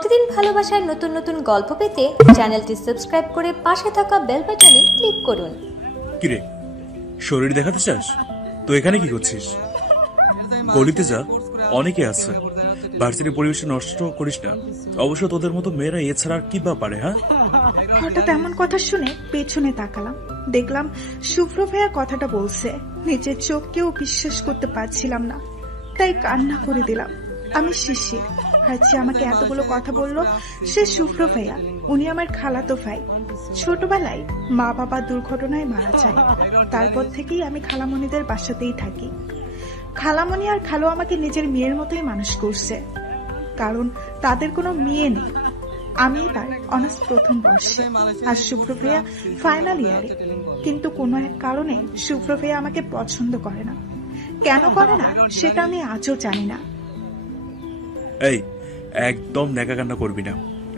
প্রতিদিন ভালোবাসার নতুন নতুন গল্প পেতে চ্যানেলটি সাবস্ক্রাইব করে পাশে থাকা বেল বাটনে ক্লিক করুন। কিরে, শরীর দেখাতে চাস? তো এখানে কি করছিস? গলিতে যা, অনেকে আছে। ভার্সিটির পরিবেশ নষ্ট করিস না। অবশ্য তোদের মতো মেয়েরা এছাড়া আর কি বা পারে? হ্যাঁ, হঠাৎ এমন কথা শুনে পেছনে তাকালাম, দেখলাম শুভ্র ভাইয়া কথাটা বলছে। নিজের চোখকেও বিশ্বাস করতে পারছিলাম না, তাই কান্না করে দিলাম। আমি শিশির, আর যে আমাকে এতগুলো কথা বললো সে শুভ্র ভাইয়া। উনি আমার খালাতো ভাই। ছোটবেলায় মা বাবা দুর্ঘটনায় মারা যায়, তারপর থেকেই আমি খালামণিদের বাসাতেই থাকি। খালামণি আর খালু আমাকে নিজের মেয়ের মতোই মানুষ করছে, কারণ তাদের কোনো মেয়ে নেই। আমি এবার অনার্স প্রথম বর্ষে, আর শুভ্র ভাইয়া ফাইনাল ইয়ারে। কিন্তু কোনো এক কারণে শুভ্র ভাইয়া আমাকে পছন্দ করে না। কেন করে না সেটা আমি আজও জানি না। এই একদম নেকা কান্না করবি না।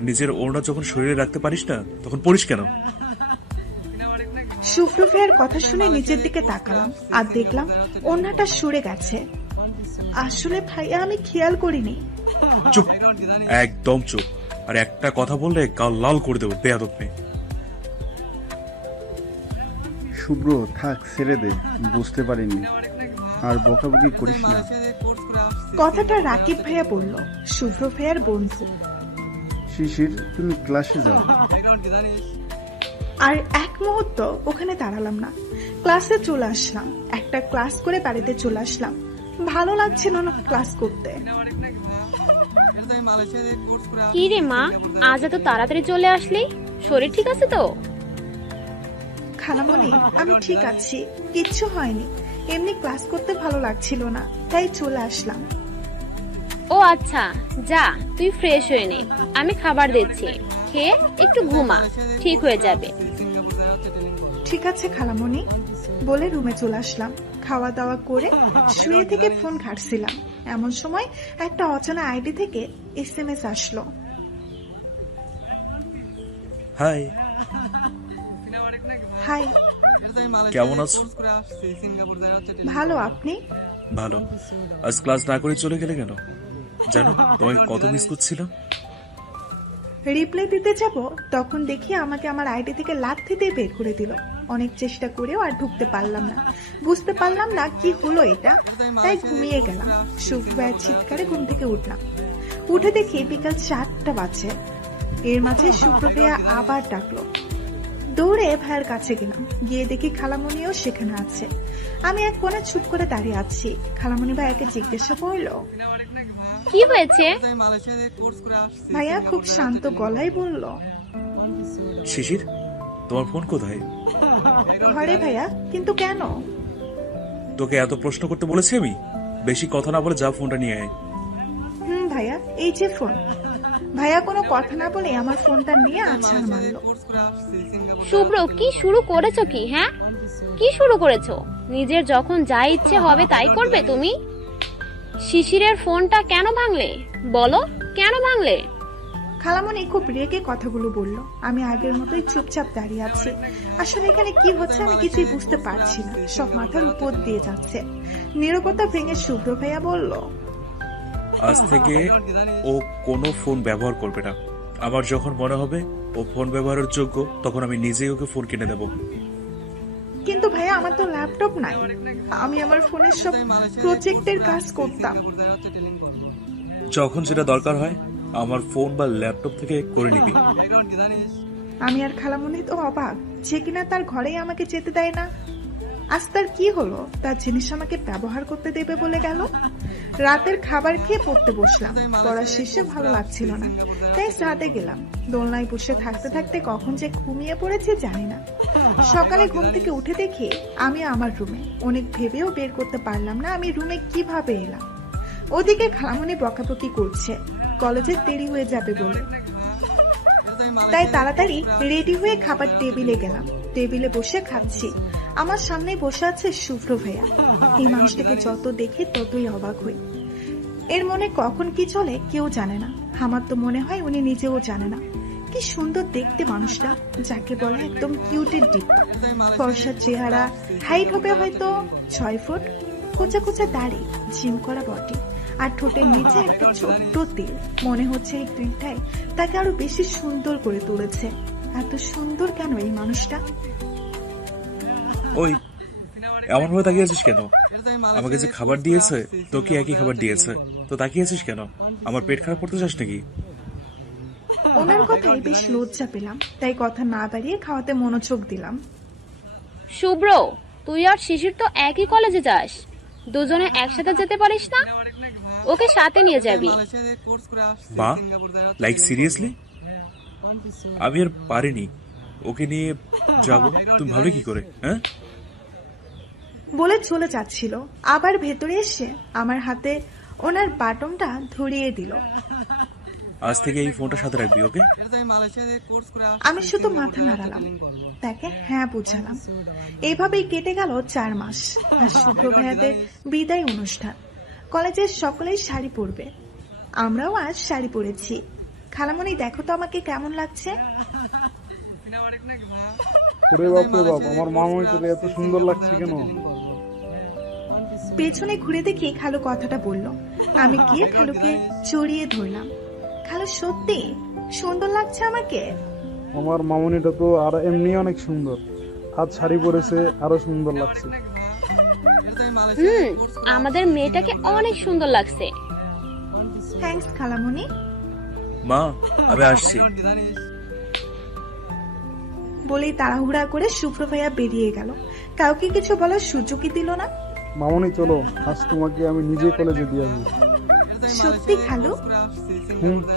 নিজের ওড়না যখন শরীরে রাখতে পারিস না তখন পড়িস কেন? শুভ্র ভাইয়ের কথা শুনে নিচের দিকে তাকালাম আর দেখলাম ওড়নাটা সরে গেছে। আসলে ভাইয়া আমি খেয়াল করিনি। চুপ, একদম চুপ। আর একটা কথা বললে গাল লাল করে দেবো, বেয়াদব মেয়ে। শুভ্র, থাক, ছেড়ে দে, বুঝতে পারিনি, আর বকাবকি করিস না। কথাটা রাকিব ভাইয়া বলল, শুভ্র ভাইয়ার বন্ধু। শিশির, তুমি ক্লাসে যাও। আর এক মুহূর্ত ওখানে দাঁড়ালাম না, ক্লাসে চলে আসলাম। একটা ক্লাস করে বাড়িতে চলে আসলাম। ভালো লাগছিল না ক্লাস করতে। কি রে মা, আজ এত তাড়াতাড়ি চলে আসলি? শরীর ঠিক আছে তো? খালামণি, আমি ঠিক আছি, কিচ্ছু হয়নি। এমনি ক্লাস করতে ভালো লাগছিল না, তাই চলে আসলাম। ও আচ্ছা, যা তুই ফ্রেশ হয়ে নে, আমি খাবার দিচ্ছি, খেয়ে একটু ঘুমা, ঠিক হয়ে যাবে। ঠিক আছে খালামণি, বলে রুমে চলে আসলাম। খাওয়া দাওয়া করে শুয়ে থেকে ফোন ঘাটছিলাম, এমন সময় একটা অচেনা আইডি থেকে SMS আসলো। হাই। হাই, কেমন আছো? ভালো, আপনি? ভালো। আজ ক্লাস না করে চলে গেলে কেন? জানো তোমাকে কত মিস করছিলাম। রিপ্লাই দিতে যাব, তখন দেখি আমাকে আমার আইডি থেকে লাথি দিয়ে বের করে দিল। অনেক চেষ্টা করেও আর ঢুকতে পারলাম না। বুঝতে পারলাম না কি হলো এটা, তাই ঘুমিয়ে গেলাম। শুভ্র ভাইয়ের চিৎকারে ঘুম থেকে উঠলাম। উঠে দেখি বিকাল 4টা বাজে। এর মাঝে শুভ্র ভাইয়া আবার ডাকলো। দৌড়ে ভাইয়ের কাছে গেলাম, গিয়ে দেখি খালামণিও সেখানে আছে। আমি এক কোণে চুপ করে দাঁড়িয়ে আছি। খালামণি ভাইয়াকে জিজ্ঞাসা করলো, কি হয়েছে? ভাইয়া খুব শান্ত গলায় বলল, শিশির, তোমার ফোন কোথায়? ঘরে ভাইয়া। কিন্তু কেন? তোকে এত প্রশ্ন করতে বলেছি আমি? বেশি কথা না বলে যা, ফোনটা নিয়ে আয়। ভাইয়া, এই যে ফোন। ভাইয়া কোনো কথা না বলে আমার ফোনটা নিয়ে আছাড় মারলো। শুভ্র, কি শুরু করেছো? কি হ্যাঁ, কি শুরু করেছো? নিজের যখন যা ইচ্ছে হবে তাই করবে তুমি? শিশিরের ফোনটা কেন ভাঙলে? বলো, কেন ভাঙলে? খালামণি খুব রেগে কথাগুলো বলল। আমি আগের মতোই চুপচাপ দাঁড়িয়ে আছি। আসলে এখানে কি হচ্ছে আমি কিছুই বুঝতে পারছি না, সব মাথার উপর দিয়ে যাচ্ছে। নীরবতা ভেঙে শুভ্র ভাইয়া বলল, আজ থেকে ও কোনো ফোন ব্যবহার করবে না। আমার যখন মনে হবে ও ফোন ব্যবহারের যোগ্য, তখন আমি নিজেই ওকে ফোন কিনে দেব। কিন্তু ভাইয়া আমার তো ল্যাপটপ নাই, আমি আমার ফোনের সব প্রজেক্টের কাজ করতাম। যখন যেটা দরকার হয় আমার ফোন বা ল্যাপটপ থেকে করে নিবি। আমি আর খালামণি তো অবাক, যে কিনা তার ঘরেই আমাকে যেতে দেয় না। আজ তার কি হলো? তার জিনিস আমাকে ব্যবহার করতে দেবে বলে গেল। রাতের খাবার খেয়ে পড়তে বসলাম। পড়ার শেষে ভালো লাগছিল না, তাই ছাদে গেলাম। দোলনায় বসে থাকতে থাকতে কখন যে ঘুমিয়ে পড়েছে জানি না। সকালে ঘুম থেকে উঠে দেখি আমি আমার রুমে। অনেক ভেবেও বের করতে পারলাম না আমি রুমে কিভাবে এলাম। ওদিকে খালামণি বকাবকি করছে, কলেজে দেরি হয়ে যাবে বলে। তাই তাড়াতাড়ি রেডি হয়ে খাবার টেবিলে গেলাম। টেবিলে বসে খাচ্ছি। আমার সামনে বসে আছে শুভ্র ভাইয়া। এই মানুষটাকে যত দেখি ততই অবাক হই। এর মনে কখন কি চলে কেউ জানে না। আমার তো মনে হয় উনি নিজেও জানে না। কি সুন্দর দেখতে মানুষটা, যাকে বলে একদম কিউটের ডিব্বা। ফর্সা চেহারা, হাইট হবে হয়তো 6 ফুট, কোচা কোচা দাড়ি, জিম করা বডি, আর ঠোঁটের নিচে একটা ছোট্ট তিল। মনে হচ্ছে এই তিলটাই তাকে আরো বেশি সুন্দর করে তুলেছে। এত সুন্দর কেন এই মানুষটা? ওই এমন ভাবে তাকিয়ে আছিস কেন? আমাকে যে খাবার দিয়েছে তোকে একই খাবার দিয়েছে, তো তাকিয়ে আছিস কেন? আমার পেট খারাপ করতে চাস নাকি? ওনার কথাই বেশ লজ্জা পেলাম, তাই কথা না বাড়িয়ে খাওয়াতে মনোযোগ দিলাম। শুভ্র, তুই আর শিশির তো একই কলেজে যাস, দুজনে একসাথে যেতে পারিস না? ওকে সাথে নিয়ে যাবি। মা, লাইক সিরিয়াসলি? আমি আর পারিনি ওকে নিয়ে যাব। তুমি ভাবে কি করে? হ্যাঁ, বলে চলে যাচ্ছিল, আবার ভেতরে এসে আমার হাতে ওনার বাটনটা ধরিয়ে দিল। আজ থেকে এই ফোনটা সাথে রাখবি, ওকে? আমি শুধু মাথা নাড়ালাম, তাকে হ্যাঁ বুঝালাম। এইভাবেই কেটে গেল 4 মাস। আর শুভ্র ভাইয়াদের বিদায় অনুষ্ঠান। কলেজের সকলেই শাড়ি পরবে, আমরাও আজ শাড়ি পরেছি। খালামণি, দেখো তো আমাকে কেমন লাগছে। ওরে বাপ রে বাপ, আমার মামনি তোকে এত সুন্দর লাগছে কেন? পেছনে ঘুরে দেখি খালু কথাটা বলল। আমি গিয়ে খালুকে জড়িয়ে ধরলাম। খালু, সত্যি সুন্দর লাগছে আমাকে। আমার মামনিটা তো আর এমনি অনেক সুন্দর, আজ শাড়ি পরেছে আরো সুন্দর লাগছে। আমাদের মেয়েটাকে অনেক সুন্দর লাগছে। থ্যাঙ্কস খালামণি। মা, আমি আসছি। বলেই তাড়াহুড়া করে শুভ্র ভাইয়া বেরিয়ে গেল। কাউকে কিছু বলার সুযোগই দিল না। মামনি চলো, আজ তোমাকে আমি নিজে কলেজে দিয়ে আসবো। সত্যি খালু?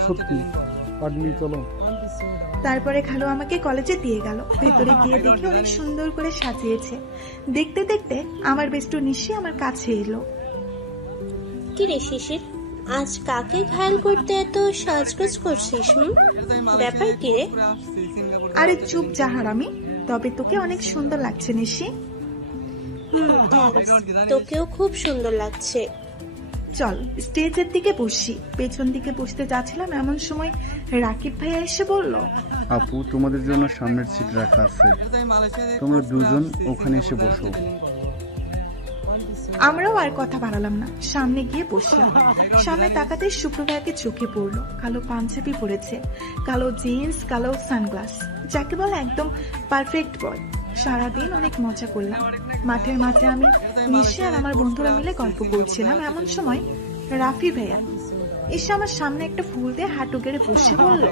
সত্যি পাগলি, চলো। তারপরে খালু আমাকে কলেজে দিয়ে গেল। ভেতরে গিয়ে দেখি অনেক সুন্দর করে সাজিয়েছে। দেখতে দেখতে আমার বেষ্টু নিশি আমার কাছে এলো। কিরে শিশির, আজ কাকে ঘায়াল করতে এত সাজগোজ করছিস? ব্যাপার কিরে? আরে চুপ যা হারামি, তবে তোকে অনেক সুন্দর লাগছে নিশি। থ্যাঙ্কস, তোকেও খুব সুন্দর লাগছে। চল স্টেজের দিকে বসি। পেছন দিকে বসতে যাচ্ছিলাম, এমন সময় রাকিব ভাইয়া এসে বলল, আপু, তোমাদের জন্য সামনের সিট রাখা আছে, তোমরা দুজন ওখানে এসে বসো। আমরাও আর কথা বাড়ালাম না, সামনে গিয়ে বসলাম। সামনে তাকাতে শুভ্র ভাইয়াকে চোখে পড়লো। কালো পাঞ্জাবি পরেছে, কালো জিন্স, কালো সানগ্লাস, যাকে বলে একদম পারফেক্ট বয়। সারাদিন অনেক মজা করলাম। মাঠের মাঝে আমি, নিশি আর আমার বন্ধুরা মিলে গল্প করছিলাম। এমন সময় রাফি ভাইয়া এসে আমার সামনে একটা ফুল দিয়ে হাঁটু গেড়ে বসে বলল।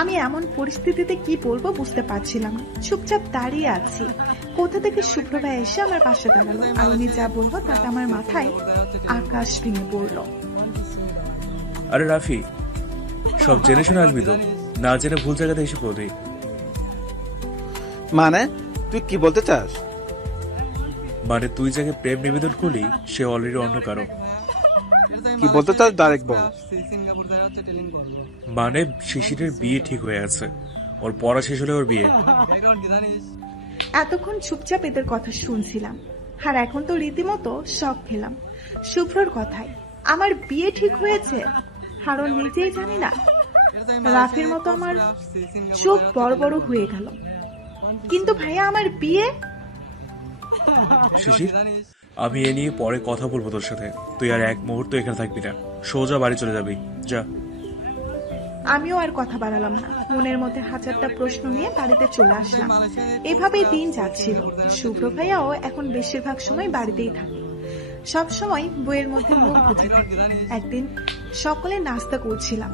আমি এমন পরিস্থিতিতে কি বলবো বুঝতে পারছিলাম না। চুপচাপ দাঁড়িয়ে আছি। কোথা থেকে শুভ্র ভাই এসে আমার পাশে দাঁড়ালো, আর উনি যা বলবো তাতে আমার মাথায় আকাশ ভেঙে পড়লো। আরে রাফি, সব জেনে শুনে আসবি তো, না জেনে ভুল জায়গাতে এসে পড়বি। মানে তুই কি বলতে চাস? মানে তুই যাকে প্রেম নিবেদন করলি সে অলরেডি অন্য কারো। কি বলতে চাস ডাইরেক্ট বল। মানে শিশিরের বিয়ে ঠিক হয়ে আছে, ওর পড়া শেষ হলে ওর বিয়ে। এতক্ষণ চুপচাপ এদের কথা শুনছিলাম, আর এখন তো রীতিমতো শক খেলাম শুভ্রর কথায়। আমার বিয়ে ঠিক হয়েছে, আর ও নিজেই জানি না। রাফির মতো আমার চোখ বড় বড় হয়ে গেল। কিন্তু ভাইয়া, আমার বিয়ে? শিশির, আমি এ নিয়ে পরে কথা বলবো তোর সাথে। তুই আর এক মুহূর্ত এখানে থাকবি না, সোজা বাড়ি চলে যাবি, যা। আমিও আর কথা বাড়ালাম না। মনের মধ্যে হাজারটা প্রশ্ন নিয়ে বাড়িতে চলে আসলাম। এভাবেই দিন যাচ্ছিল। শুভ্র ভাইয়াও এখন বেশিরভাগ সময় বাড়িতেই থাকে, সব সময় বইয়ের মধ্যে মুখ বুঝে থাকে। একদিন সকলে নাস্তা করছিলাম,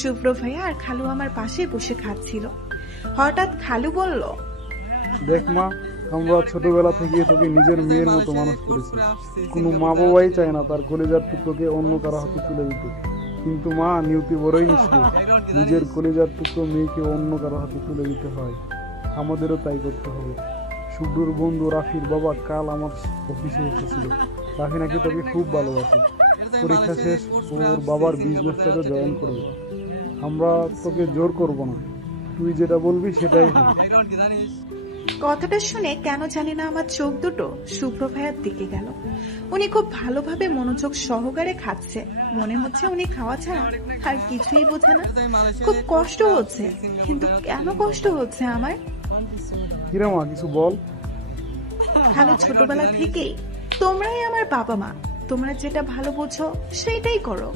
শুভ্র ভাইয়া আর খালু আমার পাশে বসে খাচ্ছিল। হঠাৎ খালু বলল, দেখ মা, আমরা ছোটবেলা থেকে তোকে নিজের মেয়ের মতো মানুষ করেছি। কোনো মা বাবাই চায় না তার কলেজার টুকরোকে অন্য কারো হাতে তুলে দিতে, কিন্তু মা নিয়তি বড়ই নিষ্ঠুর, নিজের কলেজার টুকরো মেয়েকে অন্য কারো হাতে তুলে দিতে হয়। আমাদেরও তাই করতে হবে। শুভ্রর বন্ধু রাফির বাবা কাল আমার অফিসে এসেছিল। রাফি নাকি তোকে খুব ভালোবাসে। পরীক্ষা শেষ ওর বাবার বিজনেসটাকে জয়েন করবে। আমরা তোকে জোর করব না, তুই যেটা বলবি সেটাই হবে। কথাটা শুনে কেন জানি না আমার চোখ দুটো শুভ্র ভাইয়ার দিকে গেল। উনি খুব ভালোভাবে মনোযোগ সহকারে খাচ্ছে। মনে হচ্ছে উনি খাওয়া ছাড়া আর কিছুই বোঝে না। খুব কষ্ট হচ্ছে, কিন্তু কেন কষ্ট হচ্ছে আমার? কিরে মা, কিছু বল। খালু ছোটবেলা থেকেই তোমরাই আমার বাবা মা, তোমরা যেটা ভালো বোঝো সেইটাই করো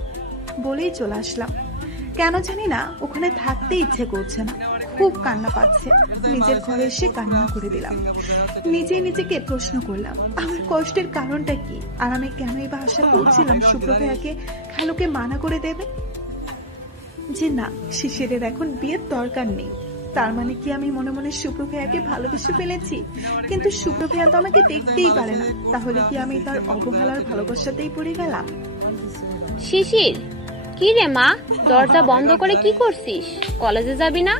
বলেই চলে আসলাম। কেন জানি না ওখানে থাকতে ইচ্ছে করছে না, খুব কান্না পাচ্ছে। নিজের ঘরে এসে কান্না করে দিলাম। নিজেকে প্রশ্ন করলাম আমার কষ্টের কারণটা কি, আর আমি কেনই বা আশা করছিলাম শুভ্র ভাইয়াকে খালুকে মানা করে দেবে যে না, শিশিরের এখন বিয়ের দরকার নেই। তার মানে কি আমি মনে মনে শুভ্র ভাইয়াকে ভালোবেসে ফেলেছি? কিন্তু শুভ্র ভাইয়া তো আমাকে দেখতেই পারে না, তাহলে কি আমি তার অবহেলার ভালোবাসাতেই পড়ে গেলাম? শিশির, কি রে মা, দরজা বন্ধ করে কি করছিস? কলেজে যাবি না?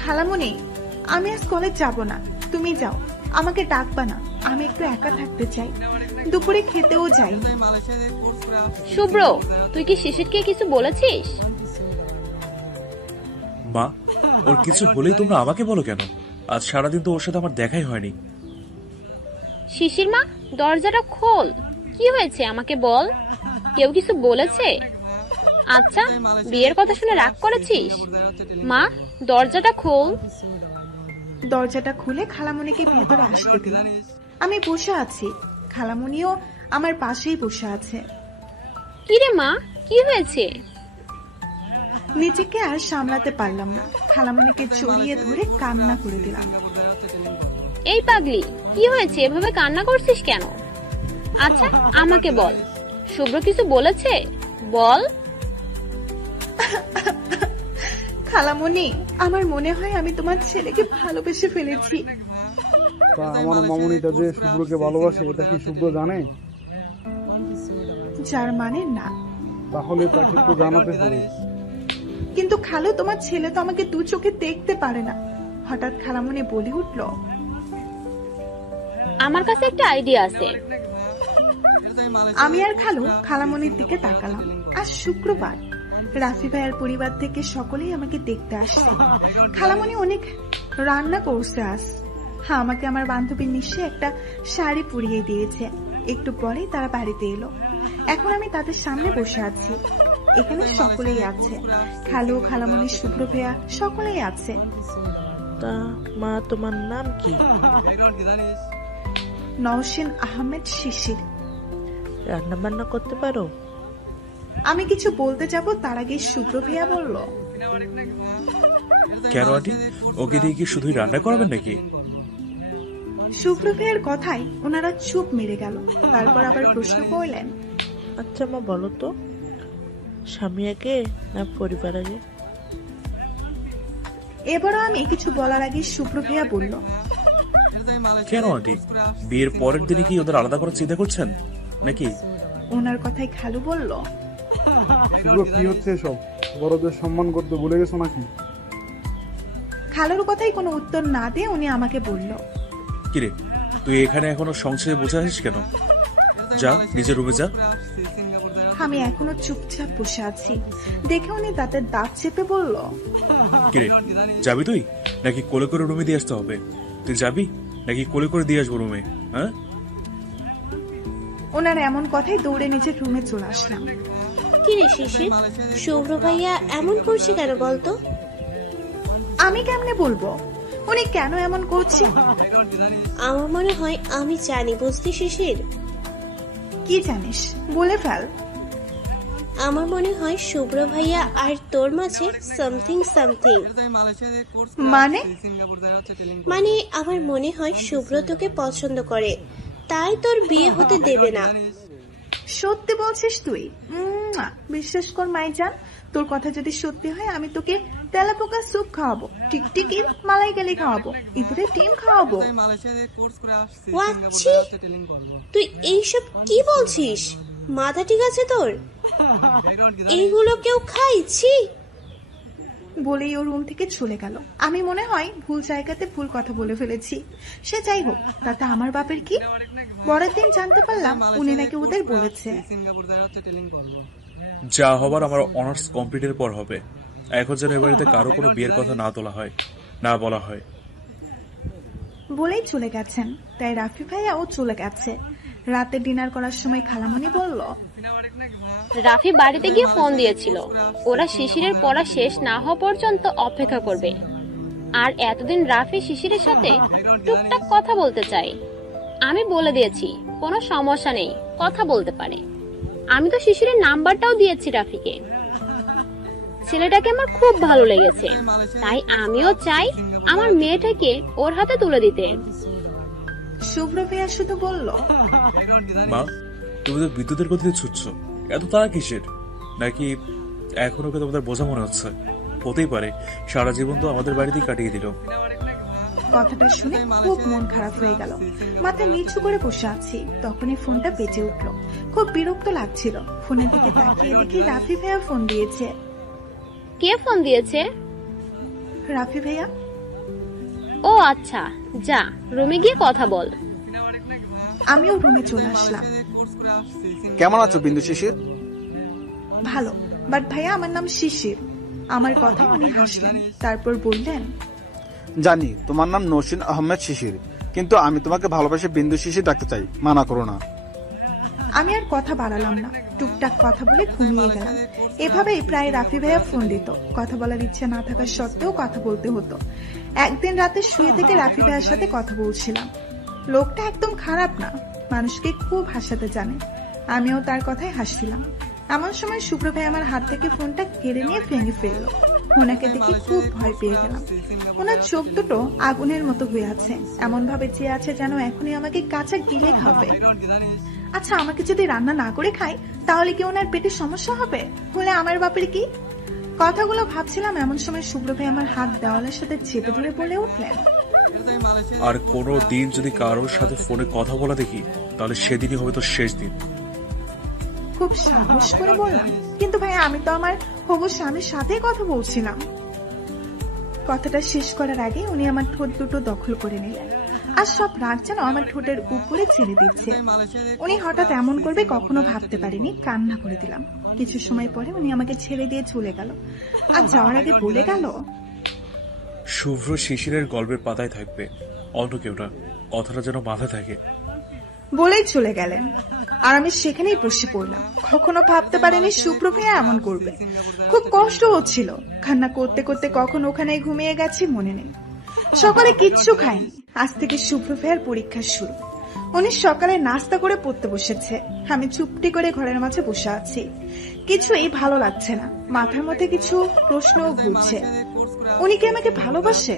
খালামণি, আমি আজ কলেজ যাব না, তুমি যাও, আমাকে ডাকবা না, আমি একটু একা থাকতে চাই। দুপুরে খেতেও যাই। শুভ্র, তুই কি শিশিরকে কিছু বলেছিস? মা, ওর কিছু হলেই তোমরা আমাকে বলো কেন? আজ সারাদিন তো ওর সাথে আমার দেখাই হয়নি। শিশির মা, দরজাটা খোল। কি হয়েছে আমাকে বল, কেউ কিছু বলেছে? আচ্ছা, বিয়ের কথা শুনে রাগ করেছিস? মা, দরজাটা খোল। দরজাটা খুলে খালামণিকে ভেতরে আসতে দিলাম। আমি বসে আছি, খালামণিও আমার পাশেই বসে আছে। কি রে মা, কি হয়েছে? নিজেকে আর সামলাতে পারলাম না, খালামণিকে জড়িয়ে ধরে কান্না করে দিলাম। এই পাগলি, কি হয়েছে, এভাবে কান্না করছিস কেন? আচ্ছা, আমাকে বল, শুভ্র কিছু বলেছে? বল। খালামণি, আমার মনে হয় আমি তোমার ছেলেকে ভালোবেসে ফেলেছি। তা আমার মামুনিটা যে শুভ্রকে ভালোবাসে এটা কি শুভ্র জানে? যার মানে না। তাহলে তাকে তো জানাতে হবে। কিন্তু খালু, তোমার ছেলে তো আমাকে দু চোখে দেখতে পারে না। হঠাৎ খালামণি বলে উঠল, আমার কাছে একটা আইডিয়া আছে। আমি আর খালু খালামণির দিকে তাকালাম। আজ শুক্রবার, রাফি ভাইয়ের পরিবার থেকে সকলেই আমাকে দেখতে আসছে। খালামণি অনেক রান্না করছে আজ। হ্যাঁ, আমাকে আমার বান্ধবীর নিশ্চয় একটা শাড়ি পরিয়ে দিয়েছে। একটু পরেই তারা বাড়িতে এলো। এখন আমি তাদের সামনে বসে আছি। এখানে সকলেই আছে, খালু, খালামণি, শুভ্র ভাইয়া সকলেই আছে। তা মা, তোমার নাম কি? নওশিন আহমেদ শিশির। রান্না বান্না করতে পারো? আমি কিছু বলতে যাব তার আগে শুভ্র ভাইয়া বলল, কেন আন্টি, ওকে দিয়ে কি শুধুই রান্না করাবেন নাকি? শুভ্র ভাইয়ের কথায় ওনারা চুপ মেরে গেল। তারপর আবার প্রশ্ন করলেন, আচ্ছা মা, বলো তো, স্বামী আগে না পরিবার আগে? এবারও আমি কিছু বলার আগে শুভ্র ভাইয়া বলল, কেন আন্টি, বিয়ের পরের দিনে কি ওদের আলাদা করার চিন্তা করছেন নাকি? ওনার কথায় খালু বলল, শুভ্র, কি হচ্ছে এসব? বড়দের সম্মান করতে ভুলে গেছো নাকি? খালুর কথায় কোনো উত্তর না দিয়ে উনি আমাকে বলল, কিরে, তুই এখানে এখনো সংসারে বসে আছিস কেন? যা, নিজের রুমে যা। আমি এখনো চুপচাপ বসে আছি দেখে উনি তাদের দাঁত চেপে বলল, কিরে, যাবি তুই নাকি কোলে করে রুমে দিয়ে আসতে হবে? তুই যাবি নাকি কোলে করে দিয়ে আসবো রুমে? হ্যাঁ, ওনার এমন কথাই দৌড়ে নিজের রুমে চলে আসলাম। কি রে শিশির, শুভ্র ভাইয়া এমন করছে কেন বলতো? আমি কেমনে বলবো উনি কেন এমন করছে? আমার মনে হয় আমি জানি, বুঝলি শিশির? কি জানিস, বলে ফেল। আমার মনে হয় শুভ্র ভাইয়া আর তোর মাঝে সামথিং। মানে আমার মনে হয় শুভ্র তোকে পছন্দ করে, তাই তোর বিয়ে হতে দেবে না। সত্যি বলছিস তুই? বিশ্বাস কর মাইজান, তোর কথা যদি সত্যি হয় আমি তোকে তেলাপোকা স্যুপ খাওয়াবো, টিকটিকির মালাইকারি খাওয়াবো, ইঁদুরের ডিম খাওয়াবো। ওয়াচ্ছি, তুই এইসব কি বলছিস? মাথা ঠিক আছে তোর? এইগুলো কেউ খাইছি? বলেই ও রুম থেকে চলে গেল। আমি মনে হয় ভুল জায়গাতে ভুল কথা বলে ফেলেছি। সে যাই হোক, তাতে আমার বাপের কি? পরের দিন জানতে পারলাম উনি নাকি ওদের বলেছে। যা হবার আমার অনার্স কমপ্লিটের পর হবে। এখন যেন এ বাড়িতে কারো কোনো বিয়ের কথা না তোলা হয়, না বলা হয়। বলেই চলে গেছেন। তাই রাফি ভাইয়াও চলে গেছে। রাতে ডিনার করার সময় খালামণি বলল, রাফি বাড়িতে গিয়ে ফোন দিয়েছিল, ওরা শিশিরের পড়া শেষ না হওয়া পর্যন্ত অপেক্ষা করবে। আর এতদিন রাফি শিশিরের সাথে টুকটাক কথা বলতে চাই। আমি বলে দিয়েছি কোনো সমস্যা নেই, কথা বলতে পারে। আমি তো শিশিরের নাম্বারটাও দিয়েছি রাফিকে। ছেলেটাকে আমার খুব ভালো লেগেছে, তাই আমিও চাই আমার মেয়েটাকে ওর হাতে তুলে দিতে। শুভ্র ভাইয়া শুধু বলল, মা, তুমি তো বিদ্যুতের গতিতে ছুটছ, এত তারা কিসের? নাকি এখন ওকে তোমাদের বোঝা মনে হচ্ছে? হতেই পারে, সারা জীবন তো আমাদের বাড়িতেই কাটিয়ে দিল। কথাটা শুনে খুব মন খারাপ হয়ে গেল। মাথা নিচু করে বসে আছি, তখনই ফোনটা বেজে উঠলো। খুব বিরক্ত লাগছিল। ফোনের দিকে তাকিয়ে দেখি রাফি ভাইয়া ফোন দিয়েছে। কে ফোন দিয়েছে? রাফি ভাইয়া। ও আচ্ছা, যা রুমে গিয়ে কথা বল। আমিও রুমে চলে আসলাম। কেমন আছো বিন্দু শিশির? ভালো, বাট ভাইয়া আমার নাম শিশির। আমার কথা উনি হাসলেন, তারপর বললেন, জানি তোমার নাম নসীন আহমেদ শিশির, কিন্তু আমি তোমাকে ভালোবাসে বিন্দু শিশির ডাকতে চাই, মানা করো না। আমি আর কথা বাড়ালাম না, টুকটাক কথা বলে ঘুমিয়ে গেলাম। এভাবেই প্রায় রাফি ভাইয়া ফোন দিত। কথা বলার ইচ্ছে না থাকা সত্ত্বেও কথা বলতে হতো। একদিন রাতে শুয়ে থেকে রাফি ভাইয়ার সাথে কথা বলছিলাম। লোকটা একদম খারাপ না, মানুষকে খুব হাসাতে জানে। আমিও তার কথায় হাসছিলাম। এমন সময় শুভ্র ভাই আমার হাত থেকে ফোনটা কেড়ে নিয়ে ভেঙে ফেললো। ওনাকে দেখে খুব ভয় পেয়ে গেলাম। ওনার চোখ দুটো আগুনের মতো হয়ে আছে, এমন ভাবে চেয়ে আছে যেন এখনই আমাকে কাঁচা গিলে খাবে। আচ্ছা, আমাকে যদি রান্না না করে খাই তাহলে কি ওনার পেটে সমস্যা হবে? হলে আমার বাপের কি? কথাগুলো ভাবছিলাম, এমন সময় শুভ্র ভাই আমার হাত দেওয়ালের সাথে চেপে ধরে বলে উঠলেন, আর কোনো দিন যদি কারোর সাথে ফোনে কথা বলা দেখি, তাহলে সেদিনই হবে তো শেষ দিন। খুব সাহস করে বললাম, কিন্তু ভাই আমি তো আমার হবু স্বামীর সাথেই কথা বলছিলাম। কথাটা শেষ করার আগে উনি আমার ঠোঁট দুটো দখল করে নিলেন, আর সব রাগ যেন আমার ঠোঁটের উপরে ছেড়ে দিচ্ছে। উনি হঠাৎ এমন করবে কখনো ভাবতে পারিনি। কান্না করে দিলাম। কিছু সময় পরে উনি আমাকে ছেড়ে দিয়ে চলে গেল, আর যাওয়ার আগে বলে গেল, শুভ্র শিশিরের গল্পের পাতায় থাকবে, অন্য কেউ না। কথাটা যেন মাথায় থাকে। বলেই চলে গেলেন, আর আমি সেখানেই বসে পড়লাম। কখনো ভাবতে পারিনি শুভ্র ভাইয়া এমন করবে। খুব কষ্ট হচ্ছিল। কান্না করতে করতে কখন ওখানে ঘুমিয়ে গেছি মনে নেই। সকালে কিচ্ছু খাইনি। আজ থেকে শুভ্র ভাইয়ার পরীক্ষা শুরু। উনি সকালে নাস্তা করে পড়তে বসেছে। আমি চুপটি করে ঘরের মাঝে বসে আছি। কিছুই ভালো লাগছে না। মাথার মধ্যে কিছু প্রশ্নও ঘুরছে। উনি কি আমাকে ভালোবাসে,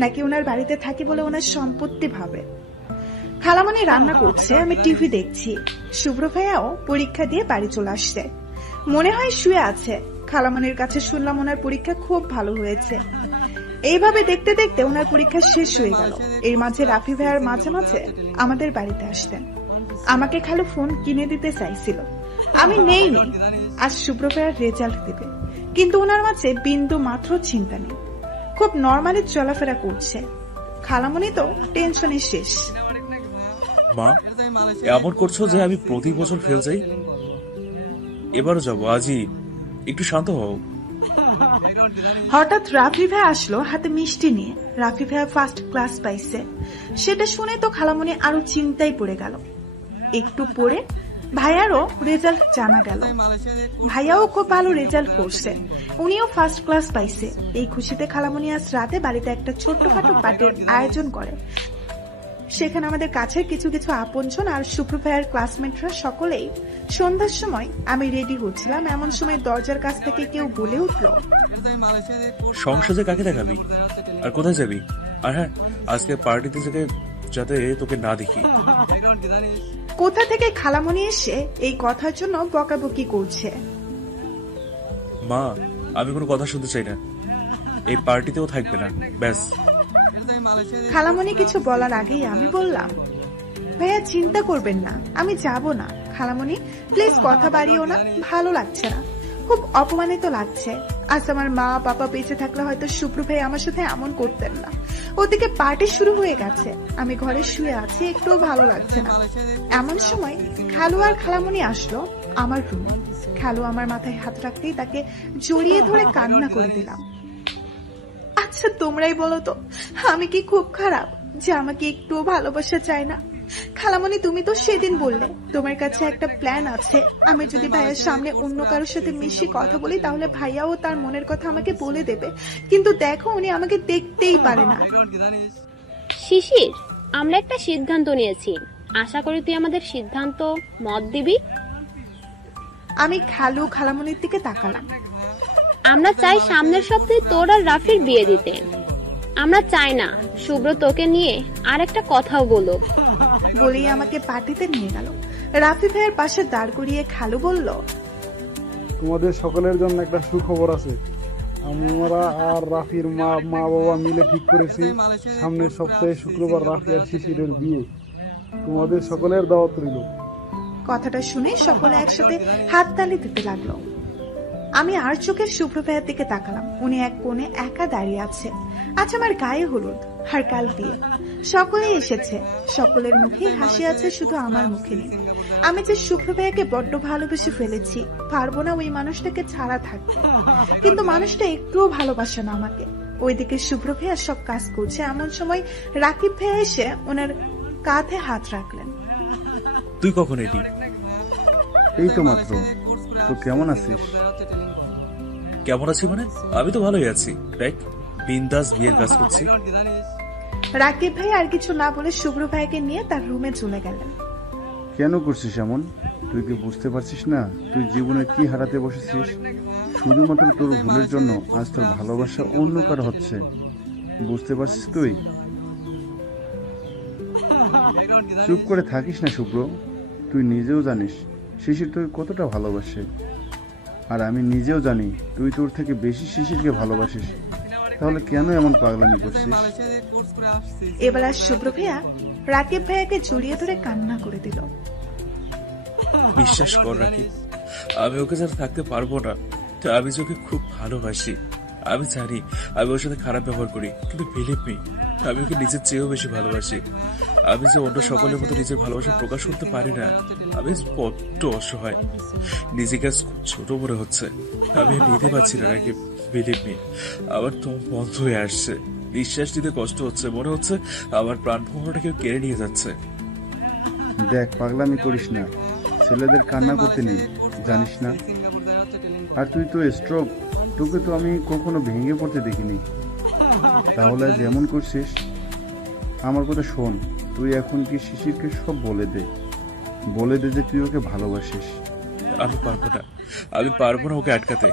নাকি ওনার বাড়িতে থাকি বলে ওনার সম্পত্তি ভাবে? খালামণি রান্না করছে, আমি টিভি দেখছি। শুভ্র ভাইয়াও পরীক্ষা দিয়ে বাড়ি চলে আসছে। মনে হয় শুয়ে আছে। খালামণির কাছে শুনলাম ওনার পরীক্ষা খুব ভালো হয়েছে। এইভাবে দেখতে দেখতে ওনার পরীক্ষা শেষ হয়ে গেল। এর মাঝে রাফি ভাইয়ার মাঝে মাঝে আমাদের বাড়িতে আসতেন। আমাকে খালি ফোন কিনে দিতে চাইছিল, আমি নেইনি। আজ শুভ্র ভাইয়ার রেজাল্ট দেবে, কিন্তু ওনার মাঝে বিন্দু মাত্র চিন্তা নেই। খুব নর্মালি চলাফেরা করছে। খালামণি তো টেনশনে শেষ। মা, এমন করছো যে আমি প্রতি বছর ফেল যাই? এবারও যাবো, আজই একটু শান্ত হও। হঠাৎ রাফি ভাই আসলো হাতে মিষ্টি নিয়ে। রাফি ভাইয়া ফার্স্ট ক্লাস পাইছে, সেটা শুনে তো খালামণি আরো চিন্তায় পড়ে গেল। একটু পরে ভাইয়ারও রেজাল্ট জানা গেল। ভাইয়াও খুব ভালো রেজাল্ট করছে, উনিও ফার্স্ট ক্লাস পাইছে। এই খুশিতে খালামণি আজ রাতে বাড়িতে একটা ছোট্টখাটো পার্টির আয়োজন করে। সেখানে আমাদের কাছের কিছু কিছু আপনজন আর শুভ্র ভাইয়ার ক্লাসমেটরা সকলেই। সন্ধ্যার সময় আমি রেডি হচ্ছিলাম, এমন সময় দরজার কাছ থেকে কেউ বলে উঠল, সংসারে কাকে দেখাবি আর কোথায় যাবি? আর হ্যাঁ, আজকে পার্টিতে যাতে তোকে না দেখি। কোথা থেকে খালামণি এসে এই কথার জন্য বকাবকি করছে। মা, আমি কোনো কথা শুনতে চাই না। এই পার্টিতেও থাকবে না, ব্যাস। খালামণি কিছু বলার আগেই আমি বললাম, ভাইয়া চিন্তা করবেন না, আমি যাব না। খালামণি প্লিজ কথা বাড়িও না, ভালো লাগছে না, খুব অপমানিত লাগছে। আজ আমার মা বাবা বেঁচে থাকলে হয়তো শুভ্র ভাই আমার সাথে এমন করতেন না। ওদিকে পার্টি শুরু হয়ে গেছে, আমি ঘরে শুয়ে আছি, একটুও ভালো লাগছে না। এমন সময় খালু আর খালামণি আসলো আমার রুমে। খালু আমার মাথায় হাত রাখতেই তাকে জড়িয়ে ধরে কান্না করে দিলাম। আচ্ছা তোমরাই বলো তো, আমি কি খুব খারাপ যে আমাকে একটুও ভালোবাসা চায় না? খালামণি তুমি তো সেদিন বললে তোমার কাছে একটা প্ল্যান আছে, আমি যদি ভাইয়ার সামনে অন্য কারোর সাথে মিশি কথা বলি তাহলে ভাইয়াও তার মনের কথা আমাকে বলে দেবে, কিন্তু দেখো উনি আমাকে দেখতেই পারে না। শিশির, আমরা একটা সিদ্ধান্ত নিয়েছি, আশা করি তুই আমাদের সিদ্ধান্ত মত দিবি। আমি খালামণির দিকে তাকালাম। আমরা চাই সামনের সপ্তাহে তোর আর রাফির বিয়ে দিতে। আমরা চাই না শুভ্র তোকে নিয়ে আর একটা কথাও বলুক। বলেই আমাকে পার্টিতে নিয়ে গেল। রাফি ভাইয়ের পাশে দাঁড় করিয়ে খালু বলল, তোমাদের সকলের জন্য একটা সুখবর আছে। আমরা আর রাফির মা বাবা মিলে ঠিক করেছি সামনের সপ্তাহে শুক্রবার রাফি আর শিশিরের বিয়ে। তোমাদের সকলের দাওয়াত রইল। কথাটা শুনে সকলে একসাথে হাততালি দিতে লাগলো। আমি আর চোখে শুভ্র ভাইয়ের দিকে তাকালাম। উনি এক কোণে একা দাঁড়িয়ে আছে। আজ আমার গায়ে হলুদ আর কাল বিয়ে। সকলে এসেছে, সকলের মুখে হাসি আছে, শুধু আমার মুখে নেই। আমি যে শুভ্র ভাইয়াকে বড্ড ভালোবেসে ফেলেছি, পারবো না ওই মানুষটাকে ছাড়া থাকতে। কিন্তু মানুষটা একটুও ভালোবাসে না আমাকে। ওইদিকে শুভ্র ভাইয়া সব কাজ করছে, এমন সময় রাকিব ভাইয়া এসে ওনার কাঁধে হাত রাখলেন। তুই কখন এলি? এই তো মাত্র। তো কেমন আছিস? কেমন আছি মানে? আমি তো ভালোই আছি, রাইট? বিন্দাস বিয়ের কাজ করছি। রাকিব ভাই আর কিছু না বলে শুভ্র ভাইকে নিয়ে তার রুমে চলে গেলেন। কেন করছিস এমন? তুই কি বুঝতে পারছিস না তুই জীবনে কি হারাতে বসেছিস? শুধুমাত্র তোর ভুলের জন্য আজ তোর ভালোবাসা অন্য কারো হচ্ছে। বুঝতে পারছিস তুই? চুপ করে থাকিস না শুভ্র। তুই নিজেও জানিস শিশির তোকে কতটা ভালোবাসে, আর আমি নিজেও জানি তুই তোর থেকে বেশি শিশিরকে ভালোবাসিস। তাহলে কেন এমন পাগলামি করছিস? এবার আর শুভ্র ভাইয়া রাকিব ভাইয়াকে জড়িয়ে ধরে কান্না করে দিল। বিশ্বাস কর রাকিব, আমি ওকে ছাড়া থাকতে পারবো না। আমি যে ওকে খুব ভালোবাসি। আমি জানি আমি ওর সাথে খারাপ ব্যবহার করি, কিন্তু বিলিভ মি, আমি ওকে নিজের চেয়েও বেশি ভালোবাসি। আমি যে অন্য সকলের মতো নিজের ভালোবাসা প্রকাশ করতে পারি না। আমি বড্ড অসহায়, নিজেকে খুব ছোট মনে হচ্ছে। আমি আর নিতে পারছি না রাকিব, বিলিভ মি। আমার তো বন্ধ হয়ে আসছে, নিঃশ্বাস নিতে কষ্ট হচ্ছে, মনে হচ্ছে আমার প্রাণ ভ্রমণটা কেউ কেড়ে নিয়ে যাচ্ছে। দেখ, পাগলামি করিস না। ছেলেদের কান্না করতে নেই, জানিস না? আর তুই তো স্ট্রোক, তোকে তো আমি কখনো ভেঙে পড়তে দেখিনি। তাহলে যেমন করছিস, আমার কথা শোন। তুই এখন কি শিশিরকে সব বলে দে যে তুই ওকে ভালোবাসিস। আমি পারবো না ওকে আটকাতে।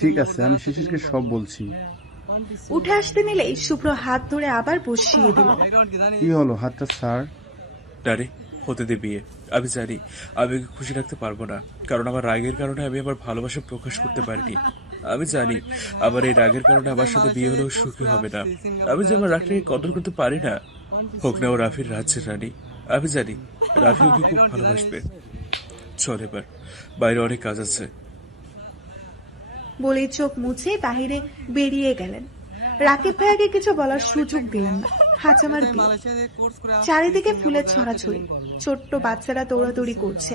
ঠিক আছে, আমি শিশিরকে সব বলছি। উঠে আসতে নিলেই শুভ্র হাত ধরে আবার বসিয়ে দিল। কি হলো? হাতটা স্যার। ডারে হতে দে বিয়ে। আমি জানি আমি ওকে খুশি রাখতে পারবো না, কারণ আমার রাগের কারণে আমি আমার ভালোবাসা প্রকাশ করতে পারিনি। আমি জানি আমার এই রাগের কারণে আমার সাথে বিয়ে হলেও সুখী হবে না। আমি যে আমার রাগটাকে কদর করতে পারি না। হোক না ও রাফির রাজ্যের রানী, আমি জানি রাফি ওকে খুব ভালোবাসবে। চল এবার, বাইরে অনেক কাজ আছে। বলেই চোখ মুছে বাহিরে বেরিয়ে গেলেন। রাকিব ভাইয়াকে কিছু বলার সুযোগ দিলেন না। আজ আমার বিয়ে। চারিদিকে ফুলের ছড়াছড়ি, ছোট্ট বাচ্চারা দৌড়াদৌড়ি করছে।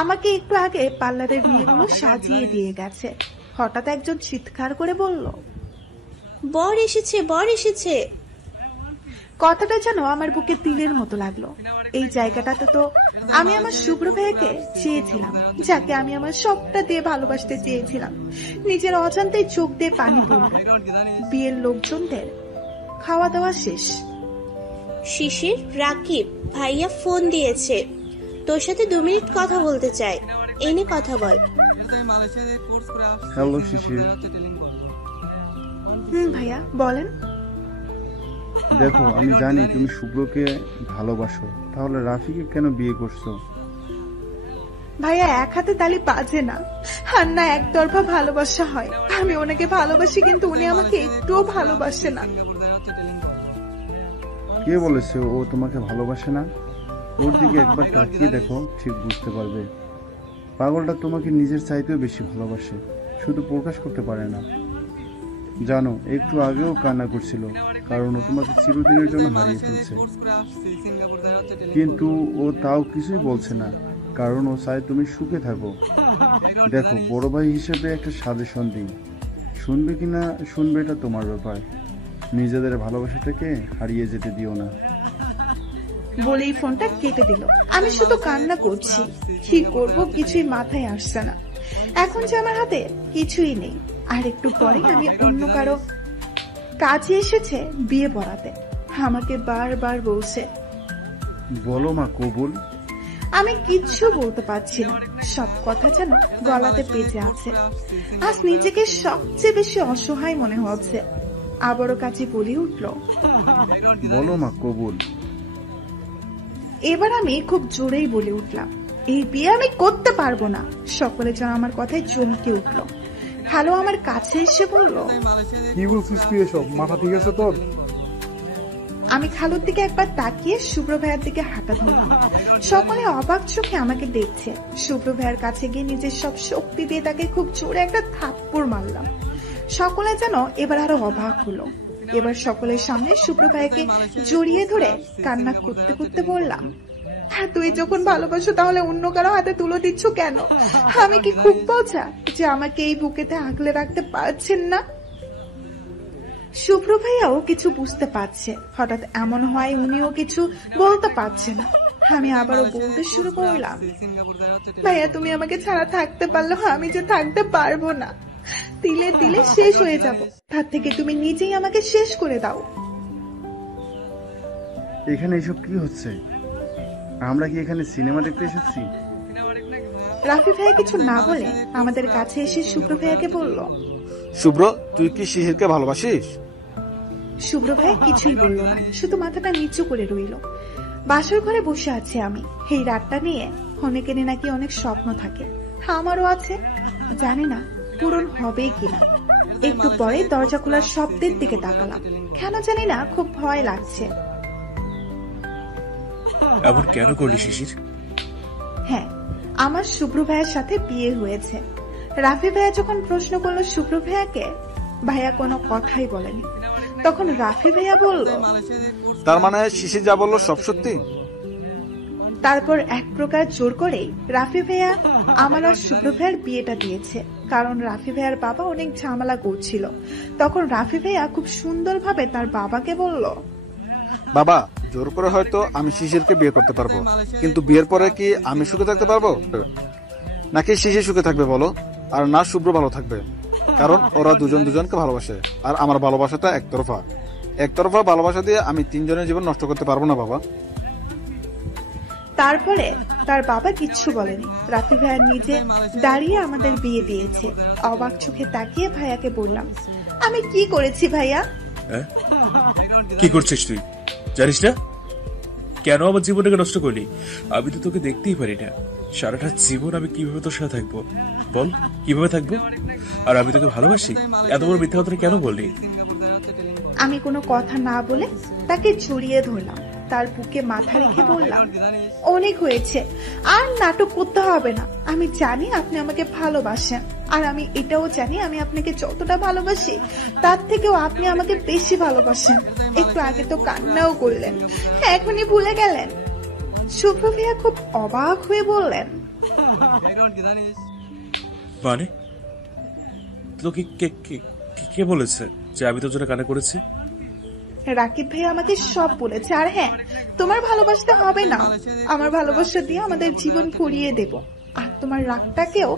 আমাকে একটু আগে পার্লারের মেয়েগুলো সাজিয়ে দিয়ে গেছে। হঠাৎ একজন চিৎকার করে বলল, বর এসেছে, বর এসেছে। কথাটা যেন আমার বুকে তিলের মতো লাগলো। এই জায়গাটাতে তো আমি আমার শুভ্র ভাইয়াকে চেয়েছিলাম, যাকে আমি আমার সবটা দিয়ে ভালোবাসতে চেয়েছিলাম। নিজের অজান্তেই চোখ দিয়ে পানি পড়ল। বিয়ের লোকজনদের খাওয়া দাওয়া শেষ। শিশির, রাকিব ভাইয়া ফোন দিয়েছে, তোর সাথে 2 মিনিট কথা বলতে চাই। এনে কথা বল। হ্যালো শিশির। ভাইয়া বলেন। দেখো, আমি জানি তুমি শুভ্রকে ভালোবাসো, তাহলে রাফিকে কেন বিয়ে করছো? ভাইয়া এক হাতে তালি বাজে না, আর না একতরফা ভালোবাসা হয়। আমি ওনাকে ভালোবাসি, কিন্তু উনি আমাকে একটুও ভালোবাসে না। কে বলেছে ও তোমাকে ভালোবাসে না? ওর দিকে একবার তাকিয়ে দেখো, ঠিক বুঝতে পারবে। পাগলটা তোমাকে নিজের চাইতেও বেশি ভালোবাসে, শুধু প্রকাশ করতে পারে না। জানো, একটু আগেও কান্না করছিল, কারণ ও তোমাকে চিরদিনের জন্য হারিয়ে ফেলছে। কিন্তু ও তাও কিছুই বলছে না, কারণ ও চায় তুমি সুখে থাকো। দেখো, বড় ভাই হিসেবে একটা সাজেশন দিই, শুনবে কিনা শুনবে এটা তোমার ব্যাপার। নিজেদের ভালোবাসাটাকে হারিয়ে যেতে দিও না। বলেই ফোনটা কেটে দিল। আমি শুধু কান্না করছি, কি করব কিছুই মাথায় আসছে না। এখন যে আমার হাতে কিছুই নেই, আর একটু পরে আমি অন্য কারো কাজে এসেছে বিয়ে পড়াতে। আমাকে বারবার বলছে, বলো মা কবুল। আমি কিচ্ছু বলতে পারছি না, সব কথা যেন গলাতে পেঁচে আছে। আজ নিজেকে সবচেয়ে বেশি অসহায় মনে হচ্ছে। আবারও কাছে বলে উঠল, বলো মা কবুল। এবার আমি খুব জোরেই বলে উঠলাম, এই বিয়ে আমি করতে পারবো না। সকলে যেন আমার কথায় চমকে উঠলো। খালো আমার কাছে এসে বলল, কি বলছিস তুই এসব? মাথা ঠিক আছে তোর? আমি খালুর দিকে একবার তাকিয়ে শুভ্র ভাইয়ের দিকে হাঁটা ধরলাম। সকলে অবাক চোখে আমাকে দেখছে। শুভ্র ভাইয়ের কাছে গিয়ে নিজের সব শক্তি দিয়ে তাকে খুব জোরে একটা থাপ্পড় মারলাম। সকলে যেন এবার আরো অবাক হলো। এবার সকলের সামনে শুভ্র ভাইকে জড়িয়ে ধরে কান্না করতে করতে বললাম, হ্যাঁ তুই যখন ভালোবাসো তাহলে অন্য কারো হাতে তুলে দিচ্ছ কেন? আমি কি খুব বোঝা যে আমাকে এই বুকেতে আগলে রাখতে পারছেন না? শুভ্র ভাইয়াও কিছু বুঝতে পারছে। হঠাৎ এমন হয় উনিও কিছু বলতে পারছে না। আমি আবারও বলতে শুরু করলাম, ভাইয়া তুমি আমাকে ছাড়া থাকতে পারলে আমি যে থাকতে পারবো না, তিলে তিলে শেষ হয়ে যাব। তার থেকে তুমি নিজেই আমাকে শেষ করে দাও। এখানে এসব কি হচ্ছে? আমরা কি এখানে সিনেমা দেখতে এসেছি? রাফি ভাইয়া কিছু না বলে আমাদের কাছে এসে শুভ্র ভাইয়াকে বলল, শুভ্র, তুই কি শিশিরকে ভালোবাসিস? শুভ্র ভাইয়া কিছুই বলল না, শুধু মাথাটা নিচু করে রইল। বাসর ঘরে বসে আছে আমি। এই রাতটা নিয়ে অনেকের নাকি অনেক স্বপ্ন থাকে, আমারও আছে। জানি না পূরণ হবে কিনা। একটু পরে দরজা খোলার শব্দের দিকে তাকালাম। কেন জানি না খুব ভয় লাগছে। এমন কেন করলি শিশির? হ্যাঁ, আমার শুভ্র ভাইয়ের সাথে বিয়ে হয়েছে। রাফি ভাইয়া যখন প্রশ্ন করলো শুভ্র ভাইয়াকে, ভাইয়া কোনো কথাই বলেনি। তখন রাফি ভাইয়া বলল, তার মানে শিশির যা বললো সব সত্যি? তারপর এক প্রকার জোর করেই রাফি ভাইয়া আমার আর শুভ্র ভাইয়ের বিয়েটা দিয়েছে। কারণ রাফি ভাইয়ার বাবা অনেক ঝামেলা করছিল। তখন রাফি ভাইয়া খুব সুন্দরভাবে তার বাবাকে বলল, বাবা, জোর করে হয়তো আমি শিশিরকে বিয়ে করতে পারবো, কিন্তু বিয়ের পরে কি আমি সুখে থাকতে পারবো? নাকি শিশির সুখে থাকবে বলো, আর না শুভ্র ভালো থাকবে? কারণ ওরা দুজন দুজনকে ভালোবাসে, আর আমার ভালোবাসাটা একতরফা। একতরফা ভালোবাসা দিয়ে আমি তিনজনের জীবন নষ্ট করতে পারবো না বাবা। তারপরে তার বাবা কিচ্ছু বলেনি। রাফি ভাইয়া নিজে দাঁড়িয়ে আমাদের বিয়ে দিয়েছে। অবাক চোখে তাকিয়ে ভাইয়াকে বললাম, আমি কি করেছি ভাইয়া? কি করছিস তুই জানিস না? কেন আমার জীবনটাকে নষ্ট করলি? আমি তো তোকে দেখতেই পারি না। সারাটা জীবন আমি কিভাবে তোর সাথে থাকবো বল? কিভাবে থাকবো? আর আমি তোকে ভালোবাসি, এত বড় মিথ্যা কথা কেন বললি? আমি কোনো কথা না বলে তাকে জড়িয়ে ধরলাম। তার বুকে মাথা রেখে বললাম, অনেক হয়েছে, আর নাটক করতে হবে না। আমি জানি আপনি আমাকে ভালোবাসেন, আর আমি এটাও জানি আমি আপনাকে যতটা ভালোবাসি তার থেকেও আপনি আমাকে বেশি ভালোবাসেন। একটু আগে তো কান্নাও করলেন, এখনই ভুলে গেলেন? শুভ্র ভাইয়া খুব অবাক হয়ে বললেন, মানে তোকে কে বলেছে যে আমি তোর জন্য কান্না করেছি? রাকিব ভাই আমাকে সব বলেছে। আর হ্যাঁ, তোমার ভালোবাসতে হবে না, আমার ভালোবাসা দিয়ে আমাদের জীবন ভরিয়ে দেব। আর তোমার রাগটাকেও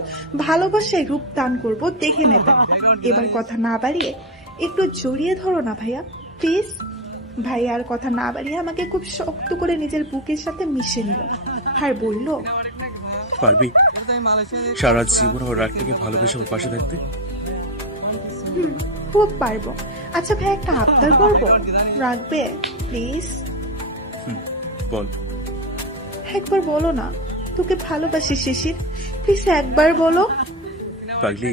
ভালোবাসায় রূপ দান করবো, দেখে নেবে। এবার কথা না বাড়িয়ে একটু জড়িয়ে ধরো না ভাইয়া, প্লিজ। ভাইয়া আর কথা না বাড়িয়ে আমাকে খুব শক্ত করে নিজের বুকের সাথে মিশে নিল আর বলল, পারবি সারা জীবন ওর রাগটাকে ভালোবেসে ওর পাশে থাকতে? খুব পারবো। আচ্ছা ভাই, একটা আবদার করবো, রাখবে প্লিজ? বল। একবার বলো না, তোকে ভালোবাসি শিশির, প্লিজ একবার বলো। পাগলি,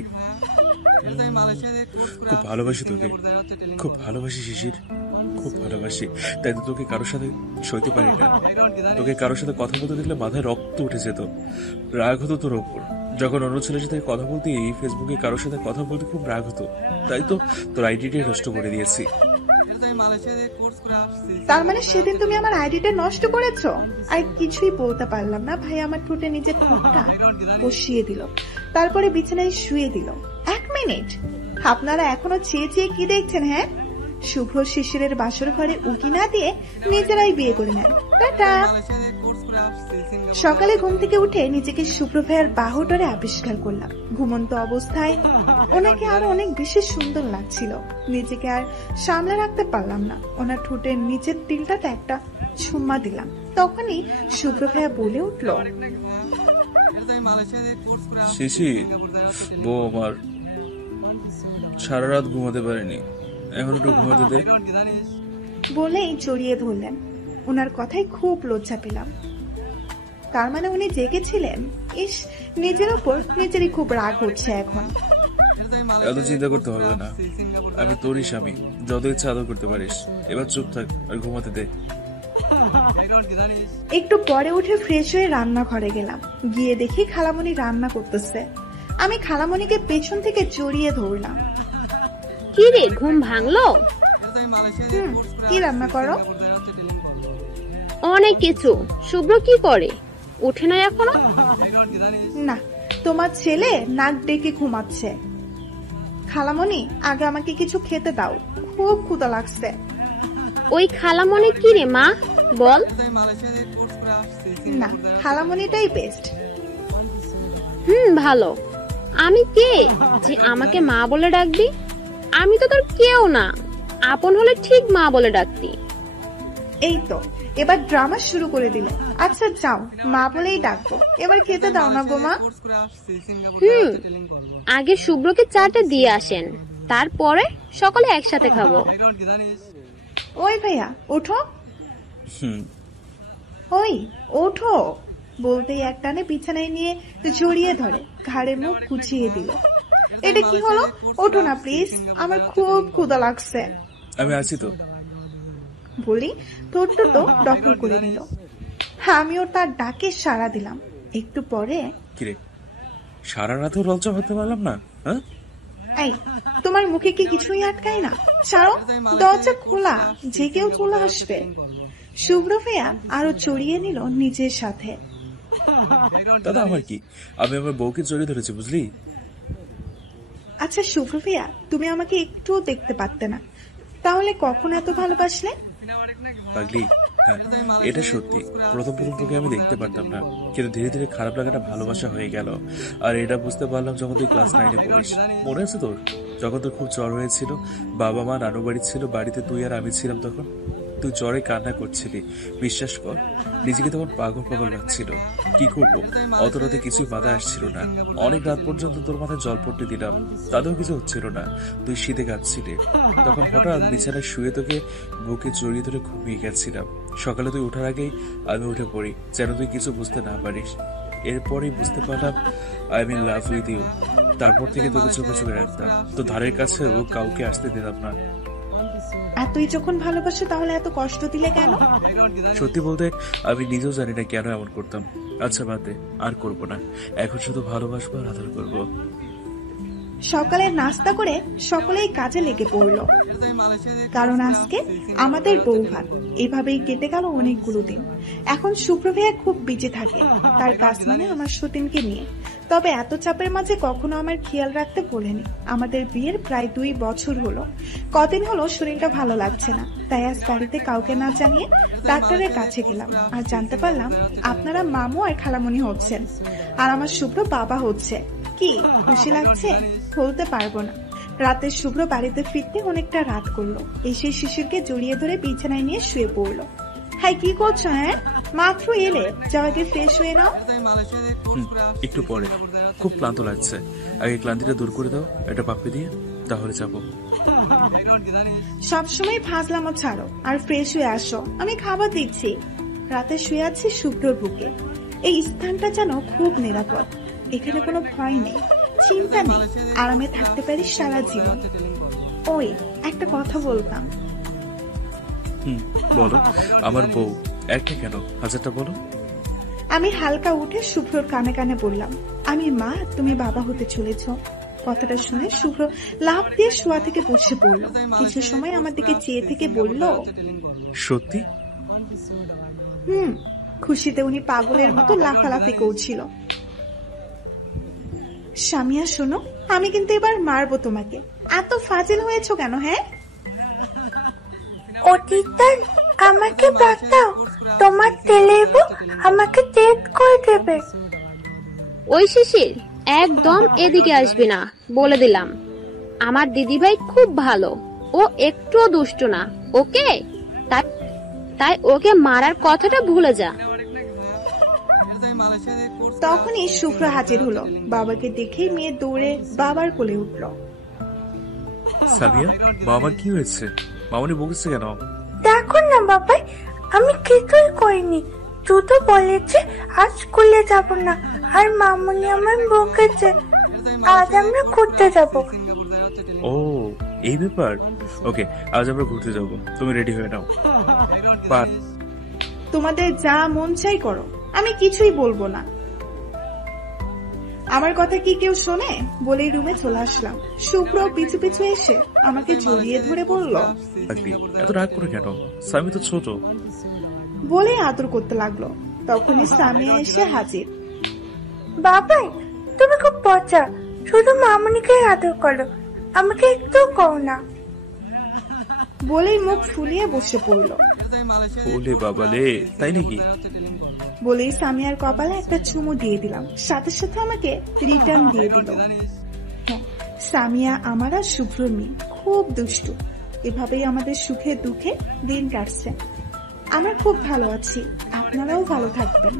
খুব ভালোবাসি তোকে, খুব ভালোবাসি শিশির, খুব ভালোবাসি। তাই তো তোকে কারোর সাথে সইতে পারি না। তোকে কারোর সাথে কথা বলতে দেখলে মাথায় রক্ত উঠে যেত, রাগ হতো তোর ওপর। যখন অন্য ছেলের সাথে কথা বলতে, ফেসবুকে কারোর সাথে কথা বলতে খুব রাগ হতো। তাই তো তোর আইডিটাই নষ্ট করে দিয়েছি। তার মানে সেদিন তুমি আমার আইডিটা নষ্ট করেছো? আর কিছুই বলতে পারলাম না। ভাই আমার ঠোঁটে নিজের ঠোঁটটা বসিয়ে দিল, তারপরে বিছানায় শুয়ে দিল। 1 মিনিট, আপনারা এখনো চেয়ে চেয়ে কি দেখছেন? হ্যাঁ, শুভ্র শিশিরের বাসর ঘরে উকি না দিয়ে নিজেরাই বিয়ে করে নেন। টাটা। সকালে ঘুম থেকে উঠে নিজেকে শুভ্র ভাইয়ার বাহুডরে আবিষ্কার করলাম। ঘুমন্ত অবস্থায় ওনাকে আরো অনেক বেশি সুন্দর লাগছিল। নিজেকে আর সামলে রাখতে পারলাম না। ওনার ঠোঁটের নিচের তিলটাতে একটা চুম্মা দিলাম। তখনই শুভ্র ভাইয়া বলে উঠল, শিশি, বউ আমার সারা রাত ঘুমাতে পারেনি, এখন একটু ঘুমাতে দে। বলেই জড়িয়ে ধরলেন। ওনার কথায় খুব লজ্জা পেলাম। তার মানে উনি জেগেছিলেন। ইস, নিজের ওপর নিজেরই খুব রাগ হচ্ছে এখন। এত চিন্তা করতে হবে না, আমি তোরই স্বামী, যত ইচ্ছা আদর করতে পারিস। এবার চুপ থাক আর ঘুমাতে দে। একটু পরে উঠে ফ্রেশ হয়ে রান্নাঘরে গেলাম। গিয়ে দেখি খালামণি রান্না করতেছে। আমি খালামণিকে পেছন থেকে জড়িয়ে ধরলাম। কি রে, ঘুম ভাঙলো? কি রান্না করো? অনেক কিছু। শুভ্র কি করে? উঠে নাই এখনো? না, তোমার ছেলে নাক ডেকে ঘুমাচ্ছে। খালামণি, আগে আমাকে কিছু খেতে দাও, খুব ক্ষুধা লাগছে। ওই খালামণি কি রে মা, বল। না, খালামণিটাই বেস্ট। ভালো। আমি কে যে আমাকে মা বলে ডাকবি? আমি তো তোর কেউ না, আপন হলে ঠিক মা বলে ডাকতি। এই তো, এবার ড্রামা শুরু করে দিলে। আচ্ছা যাও, মা বলেই ডাকবো। এবার খেতে দাও না গো মা। আগে শুভ্রকে চাটা দিয়ে আসেন, তারপরে সকলে একসাথে খাবো। ওই ভাইয়া, ওঠো। ওই ওঠো বলতেই একটানে বিছানায় নিয়ে জড়িয়ে ধরে ঘাড়ে মুখ গুছিয়ে দিল। এটা কি হলো? ওঠো না প্লিজ, আমার খুব ক্ষুধা লাগছে। আমি আছি তো বলি ঠোঁটটো দখল করে নিল। আমিও তার ডাকে সাড়া দিলাম। একটু পরে, কিরে, সারা রাতেও লজ্জা হতে পারলাম না? হ্যাঁ, এই তোমার মুখে কি কিছুই আটকায় না? ছাড়ো, দরজা খোলা, যে কেউ চলে আসবে। শুভ্র ভাইয়া আরো জড়িয়ে নিল নিজের সাথে। দাদা আমার কি, আমি আমার বউকে জড়িয়ে ধরেছি, বুঝলি? আচ্ছা শুভ্র ভাইয়া, তুমি আমাকে একটুও দেখতে পারতে না, তাহলে কখন এত ভালোবাসলে? পাগলি, হ্যাঁ এটা সত্যি। প্রথম তোকে আমি দেখতে পারতাম না, কিন্তু ধীরে ধীরে খারাপ লাগাটা ভালোবাসা হয়ে গেল। আর এটা বুঝতে পারলাম যখন তুই ক্লাস 9-এ পড়িস। মনে আছে তোর, যখন তোর খুব জ্বর হয়েছিল, বাবা মা নানু বাড়ি ছিল, বাড়িতে তুই আর আমি ছিলাম। তখন তুই জ্বরে কান্না করছিলি, বিশ্বাস কর নিজেকে তখন পাগল পাগল লাগছিল। কি করবো, অত রাতে কিছুই মাথায় আসছিল না। অনেক রাত পর্যন্ত তোর মাথায় জল পড়তে দিলাম, তাতেও কিছু হচ্ছিল না। তুই শীতে কাঁদছিলি। তখন হঠাৎ বিছানায় শুয়ে তোকে বুকে জড়িয়ে ধরে ঘুমিয়ে গেছিলাম। সকালে তুই ওঠার আগেই আমি উঠে পড়ি, যেন তুই কিছু বুঝতে না পারিস। এরপরই বুঝতে পারলাম I am in love with you. তারপর থেকে তোকে চোখে চোখে রাখতাম, তো ধারের কাছেও কাউকে আসতে দিতাম না। এতই যখন ভালোবাসো, তাহলে এত কষ্ট দিলে কেন? সত্যি বলতে আমি নিজেও জানি না কেন এমন করতাম। আচ্ছা বাদ দে, আর করবো না। এখন শুধু ভালোবাসবো আর আদর করবো। সকালে নাস্তা করে সকলেই কাজে লেগে পড়লো, কারণ আজকে আমাদের বউ ভাত। এভাবেই কেটে গেল অনেকগুলো দিন। এখন শুভ্র ভাইয়া খুব বিজি থাকে, তার কাজ মানে আমার সতীনকে নিয়ে। তবে এত চাপের মাঝে কখনো আমার খেয়াল রাখতে বলেনি। আমাদের বিয়ের প্রায় 2 বছর হলো। কদিন হলো শরীরটা ভালো লাগছে না, তাই আজ বাড়িতে কাউকে না জানিয়ে ডাক্তারের কাছে গেলাম। আর জানতে পারলাম আপনারা মামু আর খালামণি হচ্ছেন, আর আমার শুভ্র বাবা হচ্ছে। কি খুশি লাগছে, বলতে পারবো না। রাতে শুভ্র বাড়িতে ফিরতে অনেকটা রাত করলো। এসে শিশিরকে জড়িয়ে ধরে বিছানায় নিয়ে শুয়ে পড়লো। হ্যাঁ, কি করছো? হ্যাঁ, মাত্র এলে, যাও আগে ফ্রেশ হয়ে নাও। একটু পরে, খুব ক্লান্ত লাগছে। আগে ক্লান্তিটা দূর করে দাও এটা পাপ্পি দিয়ে, তাহলে যাবো। সবসময় ফাজলামো ছাড়ো আর ফ্রেশ হয়ে আসো, আমি খাবার দিচ্ছি। রাতে শুয়ে আছি শুভ্রর বুকে। এই স্থানটা যেন খুব নিরাপদ। এখানে কোনো ভয় নেই, চিন্তা নেই, আরামে থাকতে পারি সারা জীবন। ওই একটা কথা বলতাম। বলো। আমার বউ একটা কেন, হাজারটা বলো। আমি হালকা উঠে শুভ্রর কানে কানে বললাম, আমি মা, তুমি বাবা হতে চলেছ। কথাটা শুনে শুভ্র লাফ দিয়ে শোয়া থেকে বসে পড়ল। কিছু সময় আমার দিকে চেয়ে থেকে বলল, সত্যি? খুশিতে উনি পাগলের মতো লাফালাফি করছিল। স্বামীয়া শোনো, আমি কিন্তু এবার মারবো তোমাকে। এত ফাজিল হয়েছো কেন? হ্যাঁ, অতীতান আমাকে বাঁচাও, তোমার তেলের বউ আমাকে ডেট করে দেবে। ওই শিশির, একদম এদিকে আসবি না, বলে দিলাম। আমার দিদিভাই খুব ভালো, ও একটুও দুষ্ট না, ওকে? তাই ওকে মারার কথাটা ভুলে যা। তখনই শুভ্র হাজির হলো। বাবাকে দেখেই মেয়ে দৌড়ে বাবার কোলে উঠল। সামিয়া, বাবা কি হয়েছে? মামনি বকেছে কেন? দেখো না বাবাই, আমি কিছুই করিনি, শুধু বলেছে আজ স্কুলে যাব না, আর মামুনি আমার বকেছে আজ আমরা ঘুরতে যাব। ও, এই ব্যাপার। ওকে, আজ আমরা ঘুরতে যাব, তুমি রেডি হয়ে নাও। তোমাদের যা মন চাই করো, আমি কিছুই বলবো না। আমার কথা কি কেউ শোনে? বলেই রুমে চলে আসলাম। শুভ্র পিছু পিছু এসে আমাকে জড়িয়ে ধরে বলল, এত রাগ করে কেন? সামি তো ছোট। বলে আদর করতে লাগলো। তখনই সামিয়া এসে হাজির। বাবাই, তুমি খুব পচা, শুধু মামুনিকে আদর করো, আমাকে একটু করো না। বলেই মুখ ফুলিয়ে বসে পড়ল। ওলে বাবালে, তাই নাকি? বলেই সামিয়ার কপালে একটা চুমু দিয়ে দিলাম, সাথে সাথে আমাকে রিটার্ন দিয়ে দিল। হ্যাঁ, সামিয়া আমার আর শুভ্র মেয়ে, খুব দুষ্টু। এভাবেই আমাদের সুখে দুঃখে দিন কাটছে। আমরা খুব ভালো আছি, আপনারাও ভালো থাকবেন।